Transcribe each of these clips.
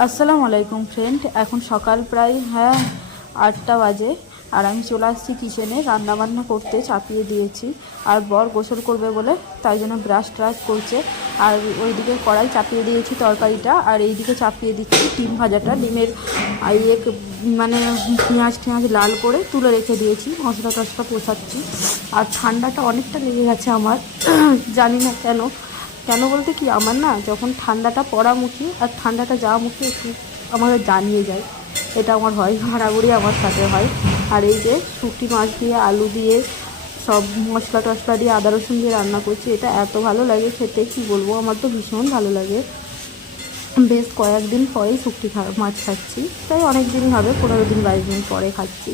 আসসালামু আলাইকুম ফ্রেন্ড এখন সকাল প্রায় হ্যাঁ আটটা বাজে, আর আমি চলে আসছি কিচেনে রান্নাবান্না করতে চাপিয়ে দিয়েছি। আর বর গোসল করবে বলে তাই জন্য ব্রাশ ট্রাশ করছে। আর ওইদিকে কড়াই চাপিয়ে দিয়েছি তরকারিটা। আর এইদিকে চাপিয়ে দিচ্ছি ডিম ভাজাটা। ডিমের ইয়ে মানে পেঁয়াজ টেঁয়াজ লাল করে তুলে রেখে দিয়েছি। মশলা টশলা পোষাচ্ছি। আর ঠান্ডাটা অনেকটা লেগে গেছে আমার। জানি না কেন। কেন বলতে কি? আমার না যখন ঠান্ডাটা পড়া মুখে আর ঠান্ডাটা যাওয়া মুখে একটু আমাকে জানিয়ে যায়। এটা আমার হয়, ঘাড়াঘুড়ি আমার সাথে হয়। আর এই যে শুকটি মাছ দিয়ে, আলু দিয়ে, সব মশলা টশলা দিয়ে আদা রসুন দিয়ে রান্না করছি, এটা এত ভালো লাগে খেতে, কি বলব? আমার তো ভীষণ ভালো লাগে। বেশ কয়েকদিন পরেই শুক্তি মাছ খাচ্ছি। তাই অনেক দিনই হবে, পনেরো দিন, বাইশ দিন পরে খাচ্ছি।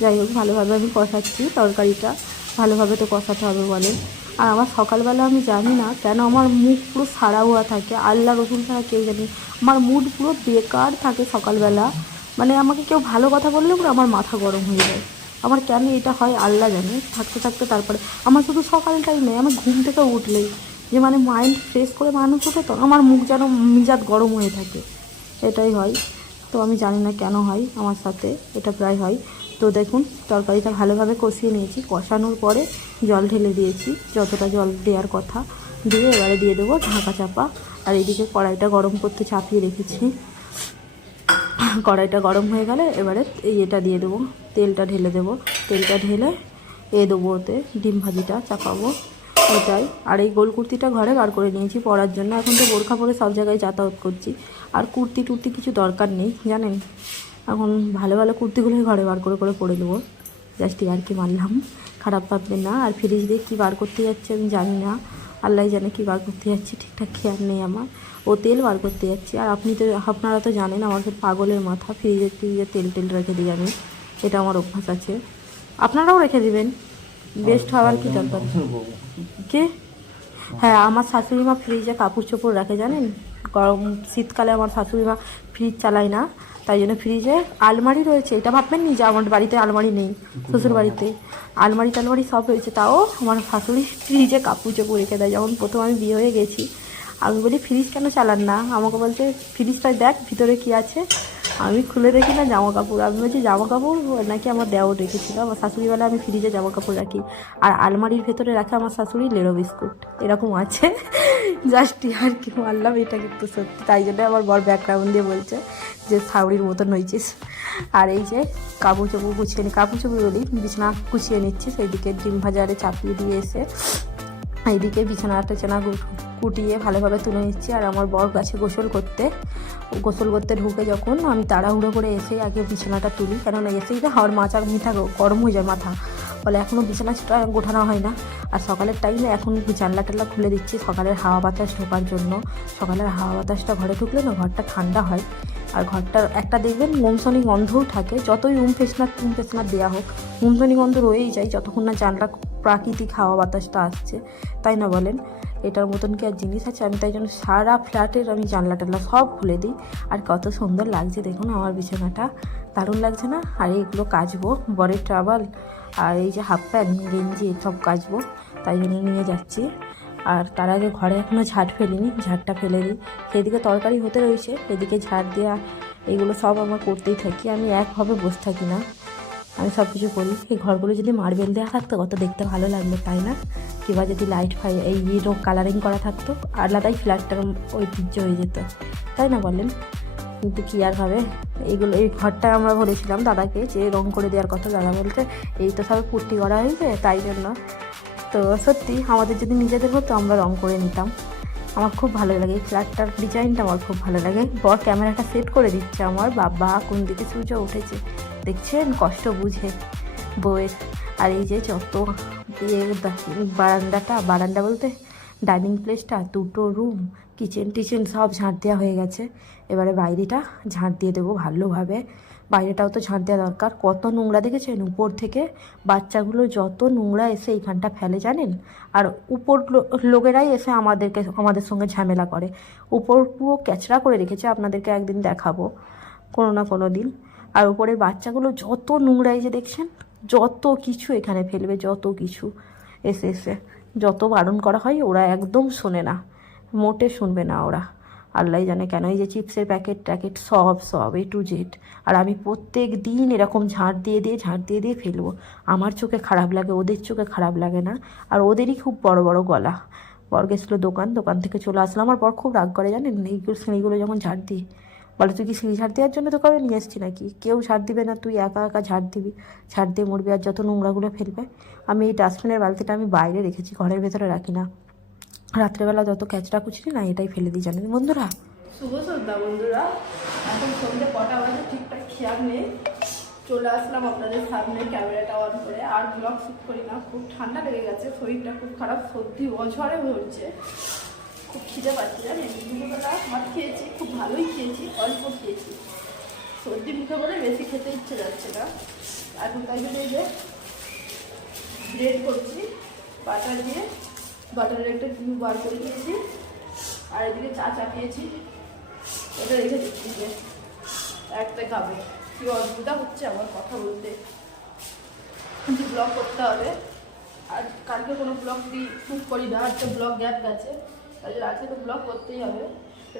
যাই হোক, ভালোভাবে আমি কষাচ্ছি তরকারিটা। ভালোভাবে তো কষাতে হবে বলে। আর আমার সকালবেলা আমি জানি না কেন আমার মুখ পুরো সারা হওয়া থাকে, আল্লাহ রসুন ছাড়া কেউ জানি আমার মুড পুরো বেকার থাকে সকালবেলা। মানে আমাকে কেউ ভালো কথা বললে পুরো আমার মাথা গরম হয়ে যায়। আমার কেন এটা হয় আল্লাহ জানে, থাকতে থাকতে তারপরে। আমার শুধু সকালটাই নেই, আমি ঘুম থেকে উঠলেই। যে মানে মাইন্ড ফ্রেশ করে মানুষ ওঠে তো, আমার মুখ যেন মিজাত গরম হয়ে থাকে। এটাই হয়। তো আমি জানি না কেন হয় আমার সাথে, এটা প্রায় হয়। তো দেখুন, তরকারিটা ভালোভাবে কষিয়ে নিয়েছি। কষানোর পরে জল ঢেলে দিয়েছি, যতটা জল দেওয়ার কথা। দিয়ে এবারে দিয়ে দেবো ঢাকা চাপা। আর এদিকে কড়াইটা গরম করতে চাপিয়ে রেখেছি। কড়াইটা গরম হয়ে গেলে এবারে এটা দিয়ে দেবো, তেলটা ঢেলে দেবো। তেলটা ঢেলে এ দেবো ওতে ডিম ভাজিটা, চাপাবো। এটাই। আর এই গোল কুর্তিটা ঘরে বার করে নিয়েছি পরার জন্য। এখন তো বোরখা পরে সব জায়গায় যাতায়াত করছি। আর কুর্তি টুর্তি কিছু দরকার নেই, জানেন? এখন ভালো ভালো কুর্তিগুলোই ঘরে বার করে করে পরে নেব। জাস্ট আর কি মানলাম? খারাপ ভাববেন না। আর ফ্রিজ দিয়ে কী বার করতে যাচ্ছে আমি জানি না। আল্লাহ জানে কী বার করতে যাচ্ছি, ঠিকঠাক খেয়াল নেই আমার। ও তেল বার করতে যাচ্ছি। আর আপনি তো, আপনারা তো জানেন আমার তো পাগলের মাথা। ফ্রিজে ফ্রিজে তেল টেল রেখে দিই আমি। এটা আমার অভ্যাস আছে। আপনারাও রেখে দিবেন। বেস্ট হওয়ার কি দরকার? কে? হ্যাঁ আমার শাশুড়ি মা ফ্রিজে কাপড় চোপড় রাখে, জানেন? গরম শীতকালে আমার শাশুড়ি মা ফ্রিজ চালায় না। তাই জন্য ফ্রিজে আলমারি রয়েছে। এটা ভাববেন নি যে আমার বাড়িতে আলমারি নেই শ্বশুর বাড়িতে আলমারি টালমারি সব হয়েছে তাও আমার শাশুড়ি ফ্রিজে কাপড় চোপড় রেখে দেয়। যেমন প্রথম আমি বিয়ে হয়ে গেছি। আমি বলি, ফ্রিজ কেন চালান না? আমাকে বলছে, ফ্রিজটা দেখ, ভিতরে কি আছে? আমি খুলে দেখি না জামা কাপড়। আমি বলছি, জামা কাপড়? নাকি আমার দেওয়ার রেখেছিল আমার শাশুড়িবেলা আমি ফ্রিজে জামা কাপড় রাখি। আর আলমারির ভেতরে রাখে আমার শাশুড়ি লেরো বিস্কুট। এরকম আছে। জাস্ট আর কি মারলাম, এটা কিন্তু সত্যি। তাই জন্য আমার বর ব্যাকগ্রাউন্ড দিয়ে বলছে যে শাউরির মতন হয়েছিস। আর এই যে কাপড় চোপড় গুছিয়ে নি কাপড় চোপড় বলি, বিছানা গুছিয়ে নিচ্ছি। সেই দিকে ডিম ভাজারে চাপিয়ে দিয়ে এসে এইদিকে বিছানাটা চেনা কুটিয়ে ভালোভাবে তুলে নিচ্ছি। আর আমার বর গাছে গোসল করতে গোসল করতে ঢুকে যখন আমি তাড়াহুড়ো করে এসে আগে বিছানাটা তুলি, কেননা এসেই তো হাওয়ার আর মিঠা গরম হয়ে যায় মাথা। ফলে এখনও বিছানা সেটা গোঠানো হয় না। আর সকালের টাইমে এখন জানলা টাল্লা খুলে দিচ্ছি সকালের হাওয়া বাতাস ঢোকার জন্য। সকালের হাওয়া বাতাসটা ঘরে ঢুকলে না ঘরটা ঠান্ডা হয়। আর ঘরটার একটা দেখবেন মোমসনি গন্ধও থাকে। যতই উম ফেসনার টুম ফেসনার দেওয়া হোক মোমসনি গন্ধ রয়েই যায় যতক্ষণ না জানলা প্রাকৃতিক হাওয়া বাতাসটা আসছে। তাই না বলেন? এটার মতন কি আর জিনিস আছে? আমি তাই জন্য সারা ফ্ল্যাটের আমি জানলা টানলা সব খুলে দিই। আর কত সুন্দর লাগছে দেখুন আমার বিছানাটা। দারুণ লাগছে না? আর এইগুলো কাচবো। বরের ট্রাভেল আর এই যে হাফ প্যান্ট গেঞ্জি সব কাচবো, তাই জন্য নিয়ে যাচ্ছি। আর তার আগে ঘরে এখনও ঝাড় ফেলিনি, ঝাড়টা ফেলে দিই। সেদিকে তরকারি হতে রয়েছে, এদিকে ঝাড় দেওয়া এগুলো সব আমার করতেই থাকি। আমি একভাবে বসে থাকি না। আমি সব কিছু করি। এই ঘরগুলো যদি মার্বেল দেওয়া থাকতো, কত দেখতে ভালো লাগল তাই না? কিংবা যদি লাইট ফাই, এই কালারিং করা থাকতো, আলাদাই ফ্ল্যাটটার ঐতিহ্য হয়ে যেত। তাই না বলেন? কিন্তু কী আর হবে? এইগুলো, এই ঘরটা আমরা বলেছিলাম দাদাকে যে রং করে দেওয়ার কথা দাদা বলতে, এই তো সব পুট্টি করা হয়েছে, তাই জন্য। তো সত্যি আমাদের যদি নিজেদের হতো, আমরা রং করে নিতাম। আমার খুব ভালো লাগে, এই ফ্ল্যাটটার ডিজাইনটা আমার খুব ভালো লাগে। বর ক্যামেরাটা সেট করে দিচ্ছে আমার, বাবা কোন দিকে সূর্য উঠেছে, দেখছেন? কষ্ট বুঝে, বউয়ের। আর এই যে যত ইয়ে বারান্দাটা, বারান্দা বলতে, ডাইনিং প্লেসটা, দুটো রুম কিচেন টিচেন সব ঝাঁট দেওয়া হয়ে গেছে। এবারে বাইরেটা ঝাঁট দিয়ে দেবো ভালোভাবে। বাইরেটাও তো ঝাঁট দেওয়া দরকার। কত নোংরা দেখেছেন? উপর থেকে বাচ্চাগুলো যত নোংরা এসে এইখানটা ফেলে, জানেন? আর উপর লোকেরাই এসে আমাদেরকে, আমাদের সঙ্গে ঝামেলা করে। উপর পুরো ক্যাচড়া করে রেখেছে, আপনাদেরকে একদিন দেখাবো। কোনো না কোনো দিন। আর উপরের বাচ্চাগুলো যত নোংরা যে দেখছেন, যত কিছু এখানে ফেলবে, যত কিছু এসে এসে। যত বারণ করা হয়, ওরা একদম শোনে না। মোটে শুনবে না ওরা। আল্লাহ জানে কেন এই যে চিপসের প্যাকেট ট্যাকেট সব সব এ টু জেড আর আমি প্রত্যেক দিন এরকম ঝাঁট দিয়ে দিয়ে, ঝাঁট দিয়ে দিয়ে ফেলব। আমার চোখে খারাপ লাগে, ওদের চোখে খারাপ লাগে না। আর ওদেরই খুব বড় বড় গলা। বর গেছিল দোকান দোকান থেকে চলে আসলাম আমার বর খুব রাগ করে জানেন এইগুলো সিঁড়িগুলো যখন ঝাড় দিই। বলে, তুই কি সিঁড়ি ঝাড় দেওয়ার জন্য তো কবে নিয়ে এসছি নাকি? কেউ ঝাড় দিবে না, তুই একা একা ঝাড় দিবি। ঝাড় দিয়ে মরবি আর যত নোংরাগুলো ফেলবে, আমি এই ডাস্টবিনের বালতিটা আমি বাইরে রেখেছি, ঘরের ভেতরে রাখি না। রাত্রেবেলা যত ক্যাচড়া কুচড়ি না, এটাই ফেলে দিই জানেন। বন্ধুরা? শুভ শ্রদ্ধা বন্ধুরা। এখন সন্ধ্যে কটা বাজে? ঠিকঠাক খেয়াল নেই। চলে আসলাম আপনাদের সামনে ক্যামেরাটা অন করে। আর ব্লগ শ্যুট করি না, খুব ঠান্ডা লেগে গেছে, শরীরটা খুব খারাপ, সর্দি অঝরে হচ্ছে খুব খিদে পাচ্ছি জানেন। দুপুরবেলা ভাত খেয়েছি, খুব ভালোই খেয়েছি, অল্প খেয়েছি। সর্দি মুখে বলে বেশি খেতে ইচ্ছে যাচ্ছে না। এখন তাই জন্য এই যে ব্রেড করছি, বাটার দিয়ে। বাটারের একটা কিউ বার করে দিয়েছি আর এদিকে চা চাপিয়েছি। এটা রেখে দিচ্ছি একটা খাবে। কি অসুবিধা হচ্ছে আমার কথা বলতে? ব্লগ করতে হবে। আর কালকে কোনো ব্লগ দি শ্যুট করি না আজকে ব্লগ গ্যাপ গেছে। জন্য আজকে তো ব্লগ করতেই হবে।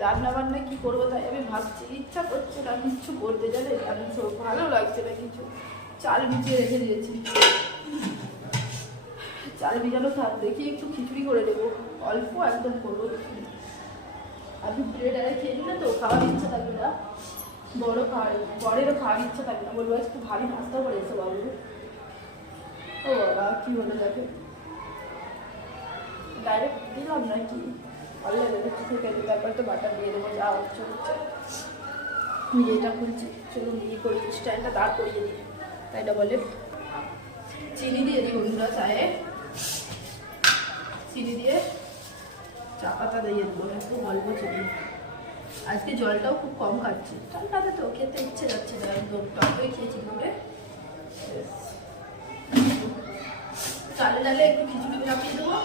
রান্না বান্না কী করব তাই আমি ভাবছি। ইচ্ছা করছে না কিচ্ছু করতে জানে আমি ভালো লাগছে না কিছু। চাল ভিজিয়ে রেখে দিয়েছি। চাল ভিজানো থাক, দেখি একটু খিচুড়ি করে দেবো অল্প একদম করব আমি ব্রেড আরে খেয়ে নিলে তো, খাওয়ার ইচ্ছা থাকবে না। বড় খাওয়ার, বড়েরও খাওয়ার ইচ্ছা থাকবে না। বলব একটু ভারী নাস্তা করে এসো বাবু। ও বাবা, কী হলো দেখে ডাইরেক্ট দিলাম নাকি? ভালো লাগে তারপর তো বাটার দিয়ে দেবো, যা হচ্ছে হচ্ছে। আমি এটা খুলছি, চলুন ইয়ে করি। স্ট্যান্ডটা দাঁড় করিয়ে দিই। তাই এটা বলে চিনি দিয়ে দিই বন্ধুরা, চায়ে। চিনি দিয়ে চা পাতা দিয়ে দেবো। একটু অল্প চিনি। আজকে জলটাও খুব কম খাচ্ছি। ঠান্ডাতে তো খেতে ইচ্ছে যাচ্ছে না, একদম টক হয়ে খেয়েছি দুপুরে চালে ডালে একটু খিচুড়ি চাপিয়ে দেবো।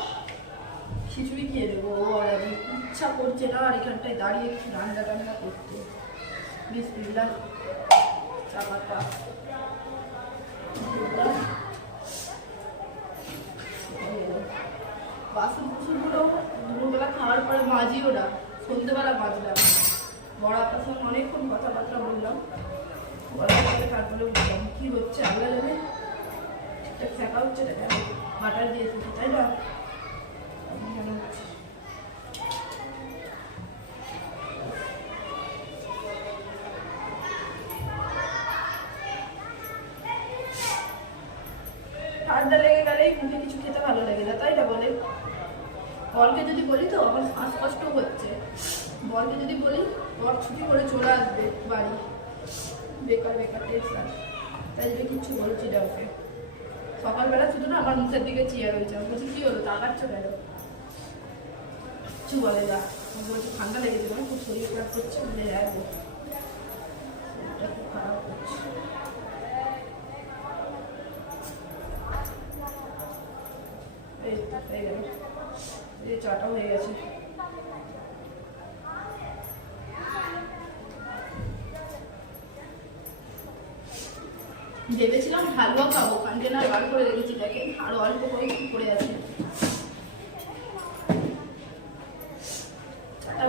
খিচুড়ি খেয়ে দেবো আর আমি ইচ্ছা করছে না আর এখানটায় দাঁড়িয়ে একটু রান্না টান্না করতে। বিসমিল্লাহ। চা পাতা। বাসন কুসনগুলো দুপুরবেলা খাওয়ার পরে মাজিও না সন্ধ্যেবেলা মাজলাম। বড় আপনার সঙ্গে অনেকক্ষণ কথাবার্তা বললাম। বলার পরে তারপরে বললাম, কী হচ্ছে? আগে জানে ঠিকঠাক শেখা হচ্ছে না কেন? বাটার দিয়ে এসেছে তাই না কেন হচ্ছে ঠান্ডা লেগে গেলেই মুখে কিছু খেতে ভালো লাগে না তাই না বলে বরকে যদি বলি তো আমার শ্বাসকষ্ট হচ্ছে বরকে যদি বলি বর ছুটি করে চলে আসবে বাড়ি বেকার বেকার টেনশন তাই জন্য কিচ্ছু বলছি না ওকে। সকালবেলা শুধু না, আমার মুখের দিকে চেয়ে রয়েছে। আমি বলছি, কী হলো? তাকাচ্ছ কেন? কিছু বলে না। আমি বলছি, ঠান্ডা লেগেছে না খুব শরীর খারাপ করছে? বলে যাব শরীরটা এই তো এই চাটা হয়ে গেছে। ভেবেছিলাম হালুয়া খাব কন্টেনার বার করে রেখেছি দেখেন আরও অল্প করে পড়ে আছে।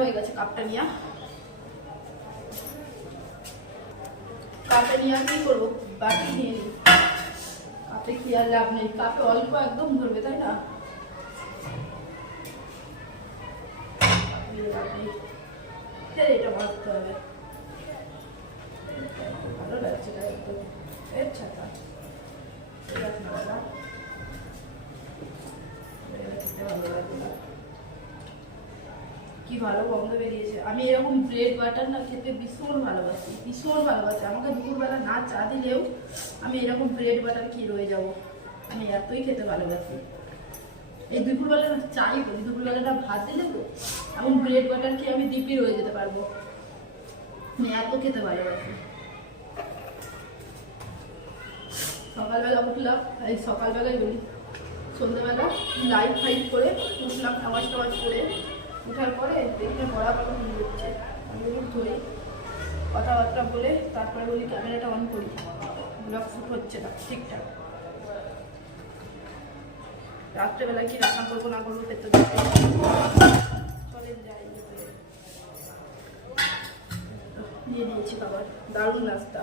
হয়ে গেছে, কাপটা নিয়ে কাপটা নিয়ে কি করব? বাটি নিয়ে নিই। কাপে কি আর লাভ নেই, কাপে অল্প একদম ধরবে, তাই না? এটা ভাজতে হবে ভালো লাগছে এটা একদম এর ছাতা কি ভালো। কি গন্ধ বেরিয়েছে? আমি এরকম ব্রেড বাটার না খেতে ভীষণ ভালোবাসি ভীষণ ভালোবাসি। আমাকে দুপুরবেলা না চা দিলেও আমি এরকম ব্রেড বাটার খেয়ে রয়ে যাব। আমি এতই খেতে ভালোবাসি। এই দুপুরবেলা চাই করি দুপুরবেলাটা ভাত দিলে তো এমন ব্রেড বাটার খেয়ে আমি দিব্যি রয়ে যেতে পারব। আমি এত খেতে ভালোবাসি। সকালবেলা উঠলাম, এই সকালবেলায় বলি, সন্ধ্যেবেলা লাইট ফাইট করে উঠলাম, নামাজ টামাজ করে উঠার পরে দেখলে বড়া পাকা হয়ে হচ্ছে আমি ধরি, কথাবার্তা বলে তারপরে বলি ক্যামেরাটা অন করি। ব্লগ শ্যুট হচ্ছে না, ঠিকঠাক। রাত্রেবেলা কি রান্না করব না করব পেতে দিয়ে দিয়েছি খাবার, দারুণ নাস্তা।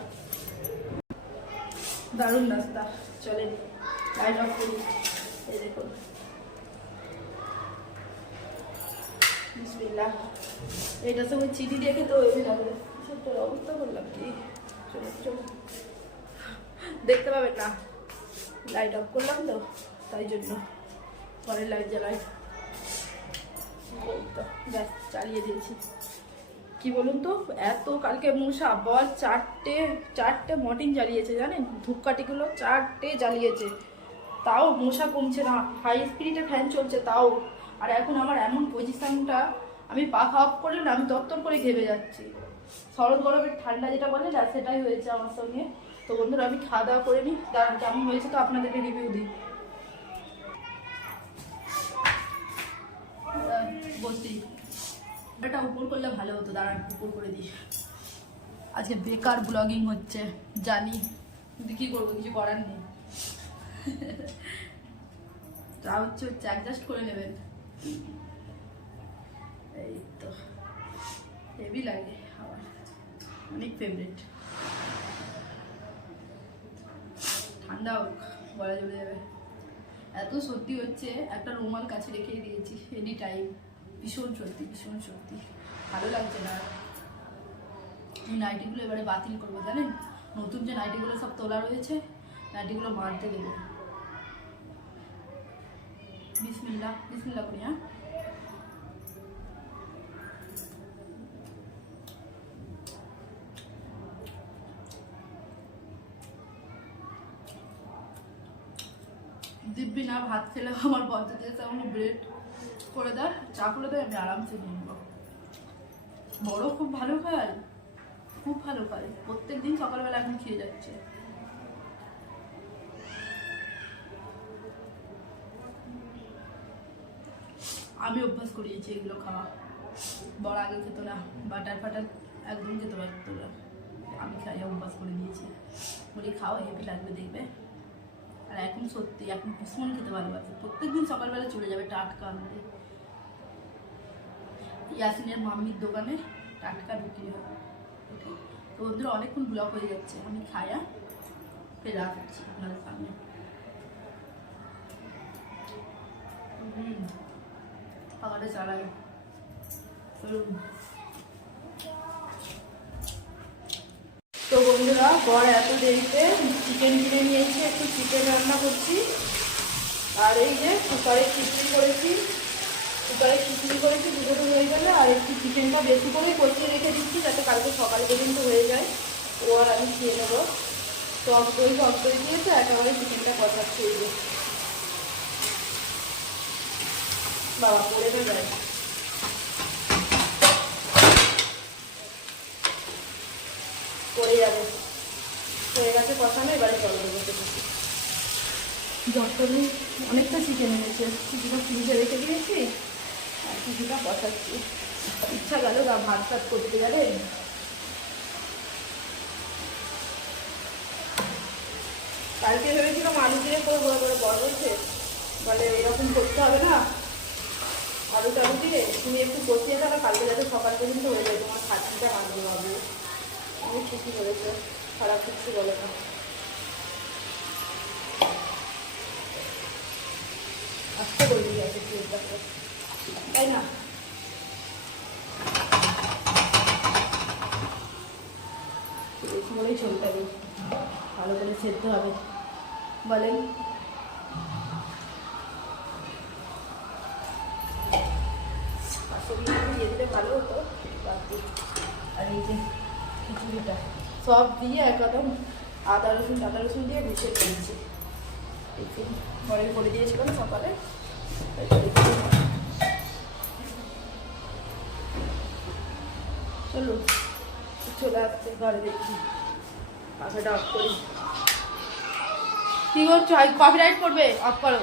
দারুণ নাস্তা। চলেন লাইট অফ করি এই দেখুন। বিসমিল্লাহ। এটা সব চিঠি দেখে তো এমনি লাগবে ছোট্ট অবস্থা করলাম কি? চলো চলো দেখতে পাবেন না। লাইট অফ করলাম তো, তাই জন্য। পরের লাইট জ্বালাই। এই ব্যাস, চালিয়ে দিয়েছি। কি বলুন তো, এত কালকে মশা বল চারটে চারটে মর্টিন জ্বালিয়েছে জানেন? ধূপকাঠিগুলো চারটে জ্বালিয়েছে। তাও মশা কমছে না হাই স্পিডে ফ্যান চলছে তাও। আর এখন আমার এমন পজিশনটা আমি পাখা অফ করলে না, আমি দপ্তর করে ঘেমে যাচ্ছি। শরৎ গরমের ঠান্ডা যেটা বলে, না, সেটাই হয়েছে আমার সঙ্গে। তো বন্ধুরা, আমি খাওয়া দাওয়া করে নিই। দাঁড়ান, কেমন হয়েছে তো আপনাদেরকে রিভিউ দিই আহ, বসি এটা উপর করলে উপর করে দিই আজকে বেকার ব্লগিং হচ্ছে, জানি। কিন্তু কী করব, কিছু করার নেই। যা হচ্ছে হচ্ছে অ্যাডজাস্ট করে নেবেন। এই তো। হেভি লাগে আমার অনেক ফেভারিট ঠান্ডা হোক বলা চলে যাবে। এত সত্যি হচ্ছে, একটা রুমাল কাছে রেখেই দিয়েছি এনি টাইম ভীষণ সত্যি ভীষণ সত্যি ভালো লাগছে না। এই নাইটিগুলো এবারে বাতিল করব, জানেন? নতুন যে নাইটিগুলো সব তোলা রয়েছে নাইটিগুলো মারতে দেবো। বিসমিল্লা বিসমিল্লা করি হ্যাঁ? দিব্যি না, ভাত খেলে আমার দিয়েছে আমার ব্রেড করে দেয় চা করে দেয় আমি আরামসে নিয়ে বড় খুব ভালো খায় খুব ভালো খায় প্রত্যেক দিন সকালবেলা এখন খেয়ে যাচ্ছে। আমি অভ্যাস করিয়েছি এগুলো খাওয়া। বড় আগে খেত না, বাটার ফাটার একদম খেতে পারতো না। আমি খাইয়ে অভ্যাস করে দিয়েছি। বলি, খাও হেভি লাগবে, দেখবে। আর এখন সত্যি, এখন ভীষণ খেতে ভালোবাসে। প্রত্যেকদিন সকালবেলা চলে যাবে টাটকা আনতে। ইয়াসিনের মাম্মির দোকানে টাটকা বিক্রি ওকে? তো বন্ধুরা অনেকক্ষণ ব্লক হয়ে যাচ্ছে। আমি খায়া ফের রাখছি আপনাদের সামনে। হুম। খাবারটা চালাই তো বন্ধুরা বর এত দেরিতে চিকেন কিনে নিয়ে এসে একটু চিকেন রান্না করছি। আর এই যে কুকারে খিচড়ি করেছি। কুকারে খিচড়ি করেছি দুটো হয়ে গেলে আর একটু চিকেনটা বেশি করে কষিয়ে রেখে দিচ্ছি যাতে কালকে সকাল পর্যন্ত হয়ে যায়। ও আর আমি খেয়ে নেব। টক দই টক দই দিয়েছে, একেবারে চিকেনটা কষাচ্ছি এই যে। বাবা, পড়ে তো যায়। পড়ে যাবে। হয়ে গেছে কষানো, এবারে জল দেবো যতদিন অনেকটা চিকেন এনেছে। কিছুটা ফ্রিজে রেখে দিয়েছি। কিছুটা কষাচ্ছি ইচ্ছা গেল গা ভাত টাত করতে গেলে কালকে ভেবেছিলাম আলু দিয়ে করব করে বড় বলছে বলে এরকম করতে হবে না? আলু টালু দিয়ে তুমি একটু কষিয়ে থাকো কালকে যাতে সকাল পর্যন্ত হয়ে যায়, তোমার খাটনিটা রাঁধতে হবে। আমি ঠিকই বলেছে, খারাপ কিছু বলে না। আস্তে করে দিয়ে আছে তাই না এই বলেই চলতে ভালো করে সেদ্ধ হবে বলেন দিয়ে দিলে ভালো হতো আর এই যে খিচুড়িটা সব দিয়ে একদম আদা রসুন আদা রসুন দিয়ে দিয়েছি টিফিন ঘরে করে দিয়েছিলাম সকালে চলো, চলে আসছে, ঘরে দেখি পাখাটা অফ করি। কি করছ? কপিরাইট করবে? অফ করো।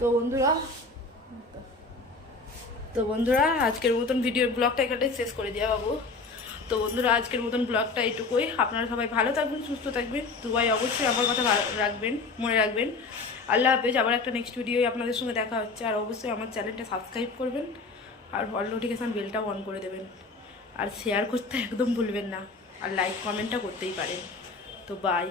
তো বন্ধুরা তো বন্ধুরা, আজকের মতন ভিডিও ব্লগটা এখানটাই শেষ করে দিয়া বাবু। তো বন্ধুরা, আজকের মতন ব্লগটা এইটুকুই। আপনারা সবাই ভালো থাকবেন, সুস্থ থাকবেন। দুবাই অবশ্যই আমার কথা রাখবেন, মনে রাখবেন। আল্লাহ হাফেজ, আবার একটা নেক্সট ভিডিও আপনাদের সঙ্গে দেখা হচ্ছে। আর অবশ্যই আমার চ্যানেলটা সাবস্ক্রাইব করবেন। আর অল নোটিফিকেশান বেলটাও অন করে দেবেন। আর শেয়ার করতে একদম ভুলবেন না। আর লাইক কমেন্টটা করতেই পারেন। তো বাই